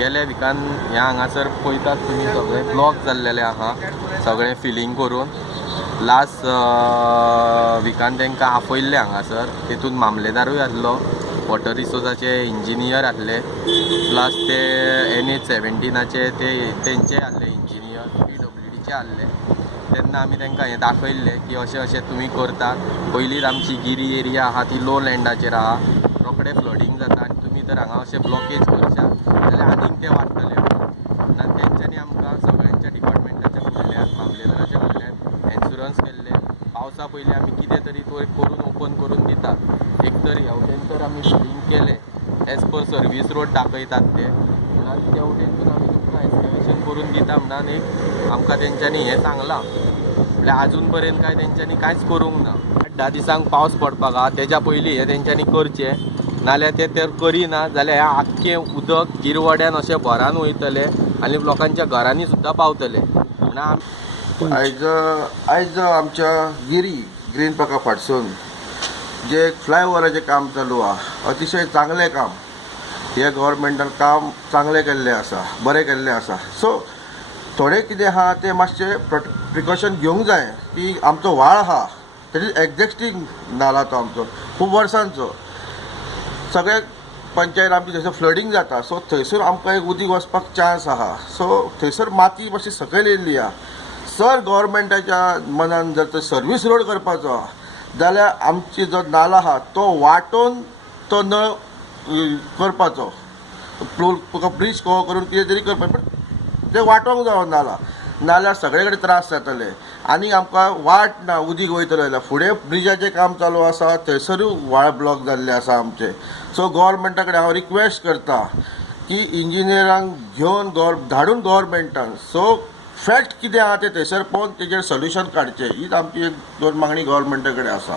गेल्या विकान ह्या हांगासर पळयतात तुमी सगळे ब्लॉक जाल्लेले आहा, सगळे फिलिंग करून लास्ट विकान तांकां आपयल्ले हांगासर. तेतून मामलेदारूय आसलो, वॉटर रिसोर्साचे इंजिनियर आसले, प्लस ते NH17चे तेंचे आसले इंजिनियर, PWDचे आसले. तेन्ना आमी तांकां हें दाखयल्लें की अशें अशें तुमी करतात. पयलींच आमची गिरी एरिया आहा ती लो लँडाचेर आहा, रोखडे फ्लडींग जाता आनी तुमी जर हांगा अशें ब्लॉकेज करशात जाल्यार आनीक ते वाडटले. म्हणून तेंच्यांनी आमकां सगळ्यांच्या डिपार्टमेंटाच्या फुडल्यान मामलेदाराच्या फुडल्यान एन्शुरन्स केल्ले. पावसा पयलीं आमी कितें तरी करून ओपन करून दितात. एक तर ह्या वटेन तर आमी फिलिंग केले एज पर सर्वीस रोड दाखयतात ते, म्हणून त्या वटेनसून आमी तुमकां एक्सकॅवेशन करून दिता म्हणून एक आमकां तेंच्यांनी हें सांगलां. म्हळ्यार आजून पर्यंत काय तेंच्यांनी कांयच करूंक ना. 8-10 दिसांक पावस पडपाक आहा, तेज्या पयलीं हे तेंच्यांनी करचें, नाल्यार ते तर करिना जाल्यार ह्या आख्खें उदक गिरवड्यान अशें भरान वयतलें आनी लोकांच्या घरांनी सुद्दां पावतलें. म्हणून आयज आमच्या ग्रीन पार्का फाटसून जे फ्लायओव्हराचें काम चालू आहा, अतिशय चांगलें काम. हे गव्हर्मेंटान काम चांगलें केल्लें आसा, बरें केल्लें आसा. सो थोडें कितें आहा तें मातशें प्रिकॉशन घेवंक जाय की आमचो व्हाळ आहा तेजी एक्झिस्टींग नाला तो आमचो खूब वर्सांचो. सगळे पंचायत आमची थंयसर फ्लडींग जाता, सो थंयसर आमकां एक उदीक वचपाक चान्स आहा. सो थंयसर माती मातशी सकयल येयल्ली आहा. सर गव्हर्मेंटाच्या मनान जर तो सर्वीस रोड करपाचो जाल्यार आमची जो नाला आहा तो वाटून तो नळ करपाचो, तुका ब्रीज कवर करून कितें तरी करपाचें, पण ते वाटोंक जायो नाला, नाल्यार सगळे कडेन त्रास जातले. आनी आमकां वाट ना उदीक वयतलें जाल्यार. फुडें ब्रिजाचें काम चालू आसा, थंयसरूय व्हाळ ब्लॉक जाल्ले आसा आमचे. सो गव्हर्मेंटा कडेन हांव रिक्वेस्ट करता की इंजिनियरांक घेवन धाडून गव्हर्मेंटान सो फॅक्ट कितें आहा तें थंयसर पळोवन तेजेर सोल्युशन काडचें. हीच आमची एक दोन मागणी गव्हर्मेंटा कडेन आसा.